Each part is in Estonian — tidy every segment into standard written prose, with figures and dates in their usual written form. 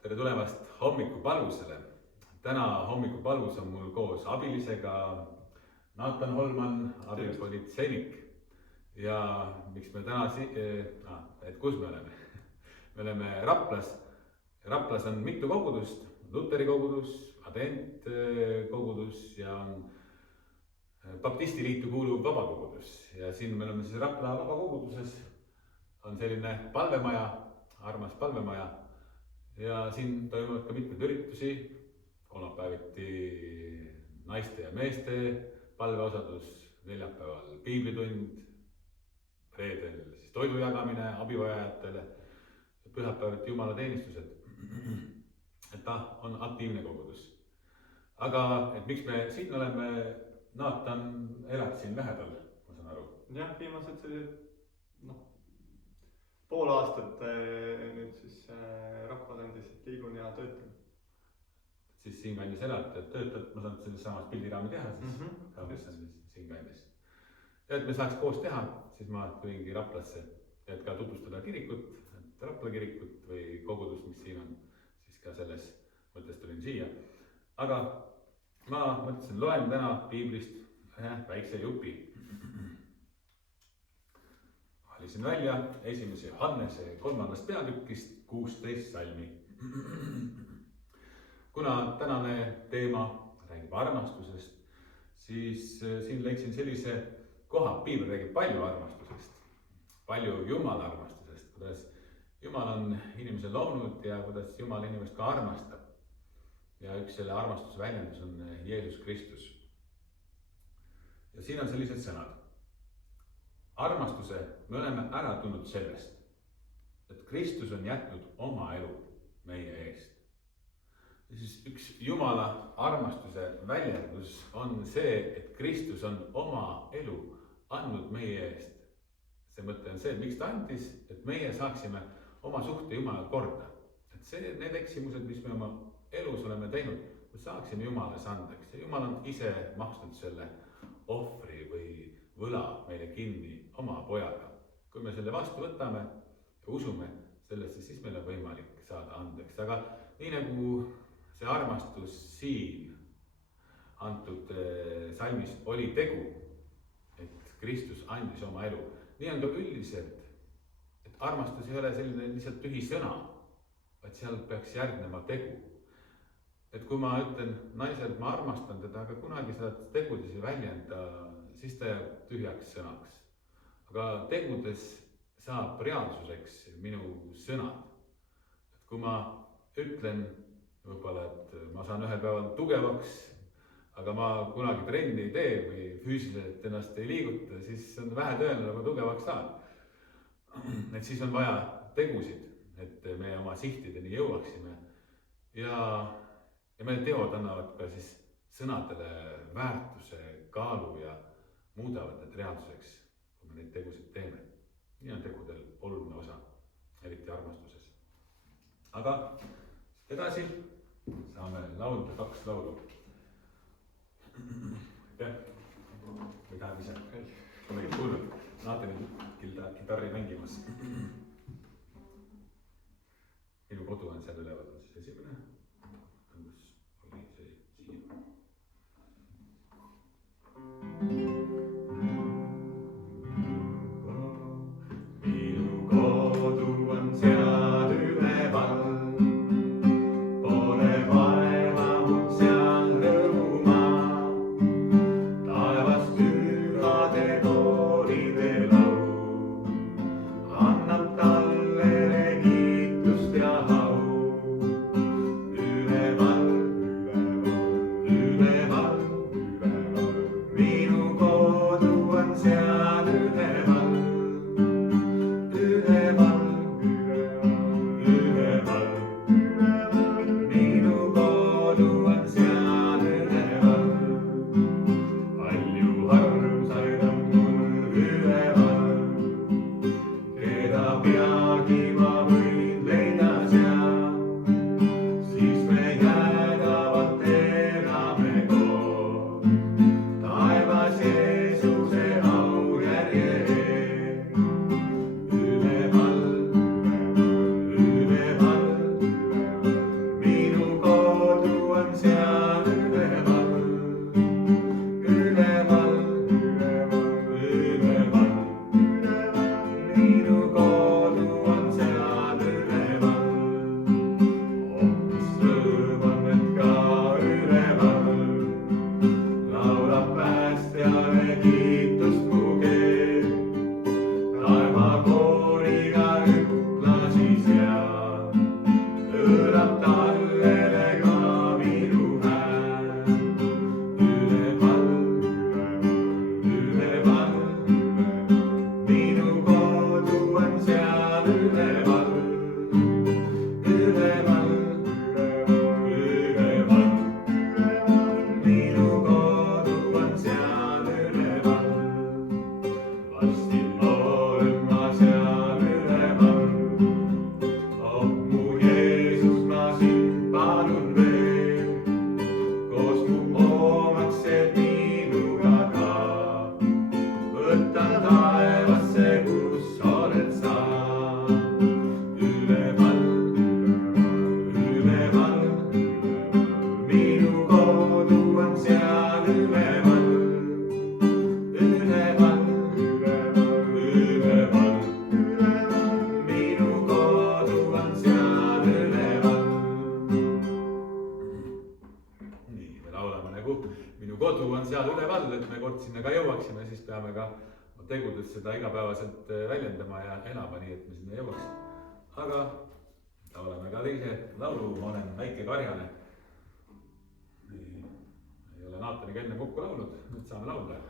Tere tulemast hommikupalvusele. Täna hommikupalvus on mul koos abilisega Nathan Holman, abipolitseinik. Ja miks me täna kus me oleme? Me oleme Raplas. Raplas on mitu kogudust, Luteri kogudus, Advent kogudus ja on Baptistiliitu kuuluv vabakogudus. Ja siin me oleme siis Rapla vabakoguduses. On selline palvemaja, armas palvemaja. Ja siin toimuvad ka mitmed üritusi, kolmapäeviti naiste ja meeste palveosadus, neljapäeval piiblitund, reedel siis toidu jagamine abivajajatele, pühapäeviti jumalateenistused. Et ta on aktiivne kogudus. Aga et miks me siin oleme, Nathan elad siin lähedal, ma saan aru. Jah, viimased sellised pool aastat nüüd siis Rapla-kandis liigun ja töötan. Siis siin kandis elad ja töötad, ma saan selles samas pildiraami teha siis, mis on siin kandis. Ja et me saaks koos teha, siis ma tulingi Raplasse, et ka tutvustada kirikut, Rapla kirikut või kogudust, mis siin on, siis ka selles mõttes tulin siia. Aga ma mõtlesin, loen täna piiblist ühe väikse jupi. Valisin välja 1. Johannese 3. peatükist 16 salmi. Kuna tänane teema räägib armastusest, siis siin leidsin sellise koha, piibel räägib palju armastusest, palju Jumala armastusest, kuidas Jumal on inimese loonud ja kuidas Jumal inimest ka armastab. Ja üks selle armastuse väljendus on Jeesus Kristus. Ja siin on sellised sõnad. Armastuse me oleme ära tulnud sellest, et Kristus on jätnud oma elu meie eest. Ja siis üks Jumala armastuse väljendus on see, et Kristus on oma elu andnud meie eest. See mõte on see, miks ta andis, et meie saaksime oma suhte Jumala korda. Et need eksimused, mis me oma elus oleme teinud, me saaksime Jumalas andeks. Ja Jumal on ise maksnud selle ohvri või võla meile kinni oma pojaga. Kui me selle vastu võtame ja usume sellesse, siis meil on võimalik saada andeks. Aga nii nagu see armastus siin antud salmis oli tegu, et Kristus andis oma elu. Nii on ka üldiselt, et armastus ei ole selline lihtsalt tühi sõna, vaid seal peaks järgnema tegu. Et kui ma ütlen naisele, et ma armastan teda, aga kunagi seda tegudes ei väljenda, siis ta jääb tühjaks sõnaks. Aga tegudes saab reaalsuseks minu sõnad. Et kui ma ütlen võib-olla, et ma saan ühel päeval tugevaks, aga ma kunagi trenni ei tee või füüsiliselt ennast ei liiguta, siis on vähe tõenäoline, kui tugevaks saan. Et siis on vaja tegusid, et me oma sihtideni jõuaksime. Ja meil teod annavad ka siis sõnadele väärtuse, kaalu ja muudavad need reaalsuseks, kui me neid tegusid teeme. Nii on tegudel oluline osa, eriti armastuses. Aga edasi saame laulda 2 laulu. Aitäh! Või tahab ise? Pole kuulnud. Naatani kitarri mängimas. Minu kodu on seal üleval, siis esimene. Oli see siia. Minu kodu on seal üleval. Pole vaeva mul seal rõõmumaa. Taevas pühade kooride lau. Annab talle kiitust ja au. Üleval kord sinna ka jõuaksime, siis peame ka tegudes seda igapäevaselt väljendama ja elama, nii et me sinna jõuaks. Aga oleme ka teise laulu, ma olen väike karjane. Ei ole Naataniga enne kokku laulnud, nüüd saame laulda.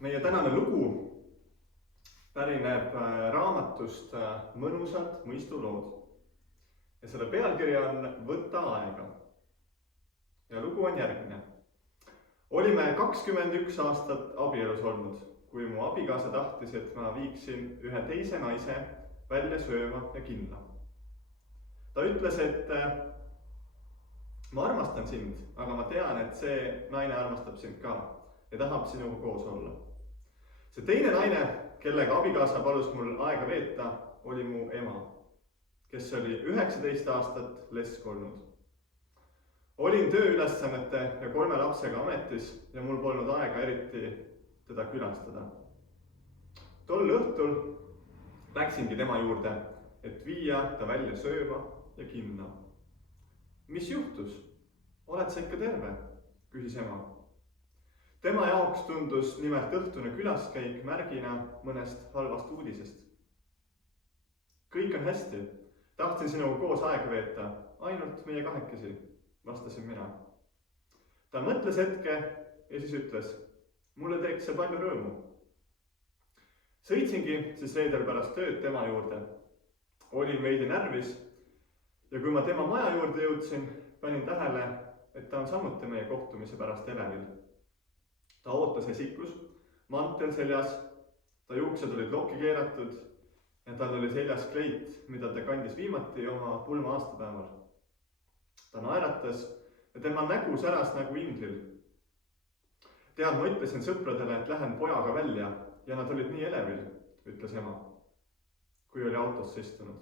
Meie tänane lugu pärineb raamatust Mõnusad mõistulood ja selle pealkiri on Võta aega. Ja lugu on järgmine. Olime 21 aastat abielus olnud, kui mu abikaasa tahtis, et ma viiksin ühe teise naise välja sööma ja kinno. Ta ütles, et ma armastan sind, aga ma tean, et see naine armastab sind ka ja tahab sinuga koos olla. See teine naine, kellega abikaasa palus mul aega veeta, oli mu ema, kes oli 19 aastat lesk olnud. Olin tööülesannete ja 3 lapsega ametis ja mul polnud aega eriti teda külastada. Tol õhtul läksingi tema juurde, et viia ta välja sööma ja kinno. Mis juhtus? Oled sa ikka terve? Küsis ema. Tema jaoks tundus nimelt õhtune külaskäik märgina mõnest halvast uudisest. Kõik on hästi. Tahtsin sinuga koos aega veeta, ainult meie kahekesi, vastasin mina. Ta mõtles hetke ja siis ütles, mulle teeks see palju rõõmu. Sõitsingi siis reedel pärast tööd tema juurde. Olin veidi närvis ja kui ma tema maja juurde jõudsin, panin tähele, et ta on samuti meie kohtumise pärast elevil. Ta ootas esikus, mantel seljas, ta juuksed olid lokki keeratud ja tal oli seljas kleit, mida ta kandis viimati oma pulma aastapäeval. Ta naeratas ja tema nägu säras nagu inglil. Tead, ma ütlesin sõpradele, et lähen pojaga välja ja nad olid nii elevil, ütles ema, kui oli autosse istunud.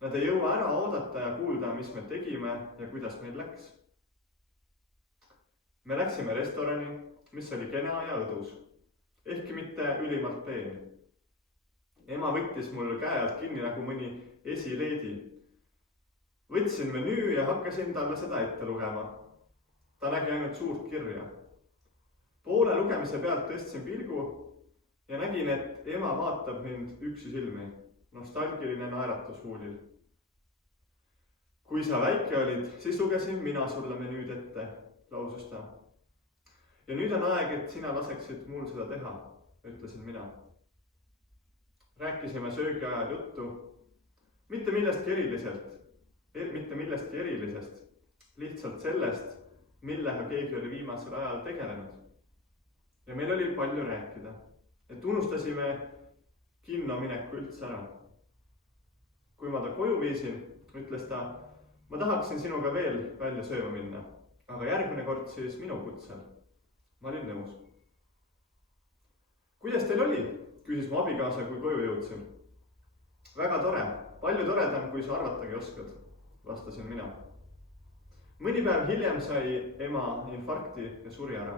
Nad ei jõua ära oodata ja kuulda, mis me tegime ja kuidas meil läks. Me läksime restorani, mis oli kena ja õdus, ehkki mitte ülimalt peen. Ema võttis mul käe alt kinni nagu mõni esileedi. Võtsin menüü ja hakkasin talle seda ette lugema. Ta nägi ainult suurt kirja. Poole lugemise pealt tõstsin pilgu ja nägin, et ema vaatab mind üksi silmi, nostalgiline naeratus huulil. Kui sa väike olid, siis lugesin mina sulle menüüd ette, lausus ta. Ja nüüd on aeg, et sina laseksid mul seda teha, ütlesin mina. Rääkisime söögi ajal juttu, mitte millestki erilisest, lihtsalt sellest, millega keegi oli viimasel ajal tegelenud. Ja meil oli palju rääkida, et unustasime kinno mineku üldse ära. Kui ma ta koju viisin, ütles ta, ma tahaksin sinuga veel välja sööma minna, aga järgmine kord siis minu kutsel. Ma olin nõus. Kuidas teil oli? Küsis mu abikaasa, kui koju jõudsin. Väga tore, palju toredam, kui sa arvatagi oskad, vastasin mina. Mõni päev hiljem sai ema infarkti ja suri ära.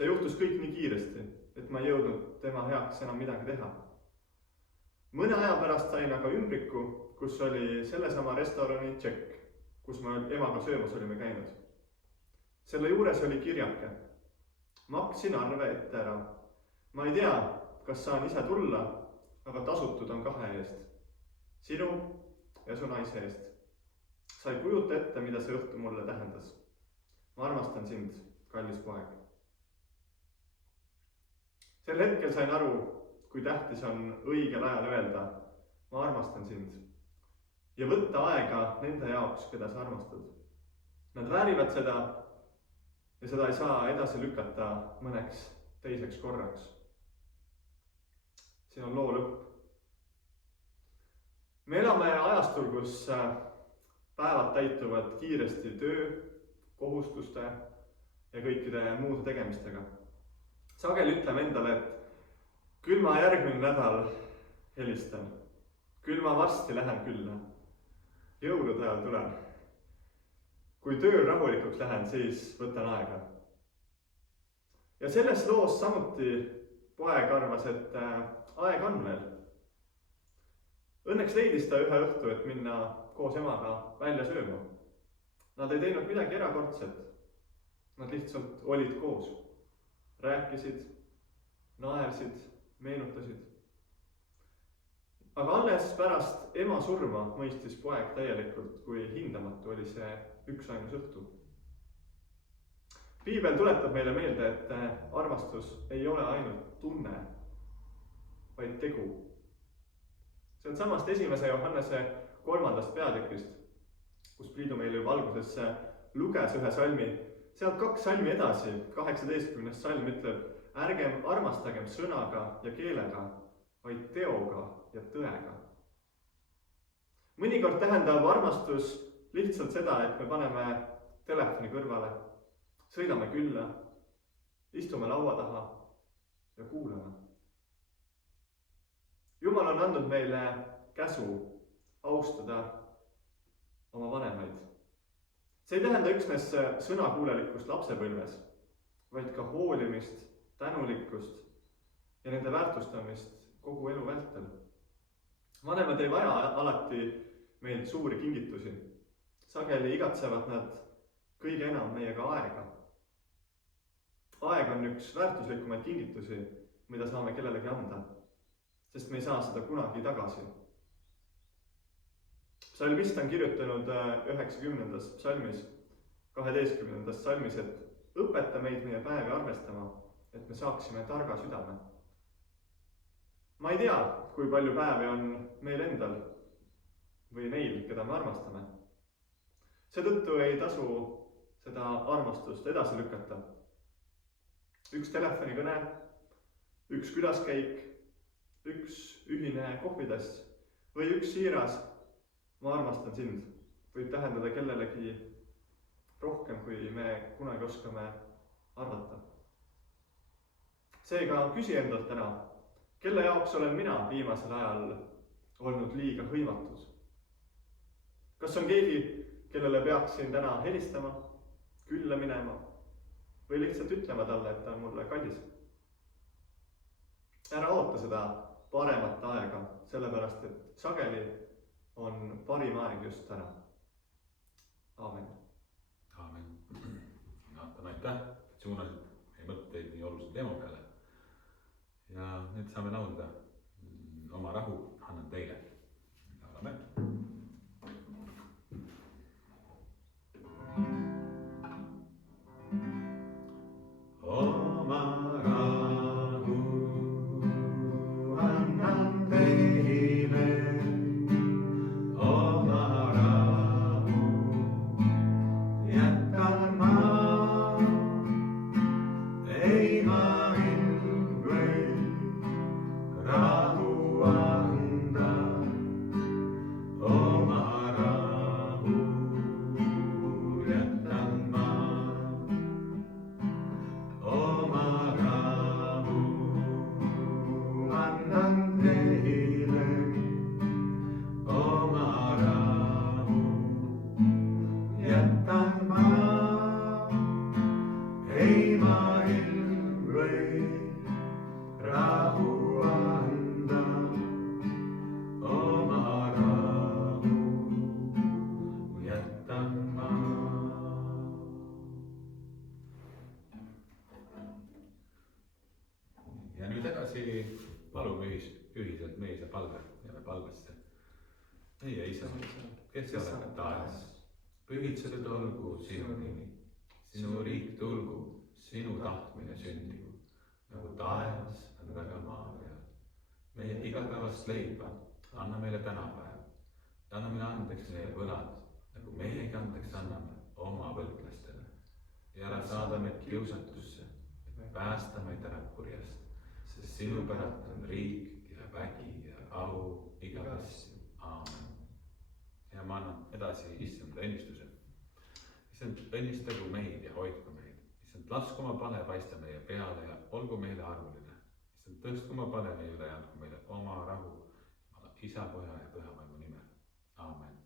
see juhtus kõik nii kiiresti, et ma ei jõudnud tema heaks enam midagi teha. Mõne aja pärast sain aga ümbriku, kus oli sellesama restorani tšekk, kus me emaga söömas olime käinud. Selle juures oli kirjake. Maksin arve ette ära. Ma ei tea, kas saan ise tulla, aga tasutud on 2 eest. Sinu ja su naise eest. Sa ei kujuta ette, mida see õhtu mulle tähendas. Ma armastan sind, kallis poeg. Sel hetkel sain aru, kui tähtis on õigel ajal öelda, ma armastan sind. Ja võtta aega nende jaoks, keda sa armastad. Nad väärivad seda ja seda ei saa edasi lükata mõneks teiseks korraks. Siin on loo lõpp. Me elame ajastul, kus päevad täituvad kiiresti töö, kohustuste ja kõikide muude tegemistega. Sageli ütleme endale, et küll ma järgmine nädal helistan, küll ma varsti lähen külla, jõulude ajal tulen. Kui tööl rahulikuks lähen, siis võtan aega. Ja selles loos samuti poeg arvas, et aeg on veel. Õnneks leidis ta ühe õhtu, et minna koos emaga välja sööma. Nad ei teinud midagi erakordset. Nad lihtsalt olid koos. Rääkisid, naersid, meenutasid. Aga alles pärast ema surma mõistis poeg täielikult, kui hindamatu oli see üksainus õhtu. Piibel tuletab meile meelde, et armastus ei ole ainult tunne, vaid tegu. See on samast 1. Johannese 3. peatükist, kus Priidu meile juba alguses luges ühe salmi. Sealt 2 salmi edasi, 18. salm ütleb, ärgem armastagem sõnaga ja keelega, vaid teoga ja tõega. Mõnikord tähendab armastus lihtsalt seda, et me paneme telefoni kõrvale, sõidame külla, istume laua taha ja kuulame. Jumal on andnud meile käsu austada oma vanemaid. See ei tähenda üksnes sõnakuulelikkust lapsepõlves, vaid ka hoolimist, tänulikkust ja nende väärtustamist kogu elu vältel. Vanemad ei vaja alati meilt suuri kingitusi. Sageli igatsevad nad kõige enam meiega aega. Aeg on üks väärtuslikumaid kingitusi, mida saame kellelegi anda, sest me ei saa seda kunagi tagasi. Psalmist on kirjutanud 90. psalmis, 12. salmis, et õpeta meid meie päevi arvestama, et me saaksime targa südame. Ma ei tea, kui palju päevi on meil endal või neil, keda me armastame. Seetõttu ei tasu seda armastust edasi lükata. Üks telefonikõne, üks külaskäik, üks ühine kohvitass või üks siiras ma armastan sind võib tähendada kellelegi rohkem, kui me kunagi oskame arvata. Seega küsi endalt täna, kelle jaoks olen mina viimasel ajal olnud liiga hõivatud? Kas on keegi, kellele peaksin täna helistama, külla minema või lihtsalt ütlema talle, et ta on mulle kallis? Ära oota seda paremat aega, sellepärast et sageli on parim aeg just täna. Aamen. Aamen. Naatan, aitäh, et suunasid meie mõtteid nii olulise teema peale. Ja nüüd saame naudida oma rahu, annan teile. Laulame. Oma rahu annan teile. Rahu anda meie isa, kes sa oled taevas, pühitsetud olgu sinu nimi, sinu riik tulgu, sinu tahtmine sündigu, nagu taevas on ka maa peal. meie igapäevast leiba anna meile tänapäev ja anna meile andeks meie võlad, nagu meiegi andeks anname oma võlglastele. ja ära saada meid kiusatusse, päästa meid ära kurjast, sest sinu päralt on riik ja vägi ja au igavesti. Aamen. Ja ma annan edasi issanda õnnistuse. issand, õnnistagu meid ja hoidku meid. issand, lasku oma pale paista meie peale ja olgu meile armuline. issand, tõstku oma pale meie üle ja andku meile oma rahu. isa, poja ja püha vaimu nimel. Aamen.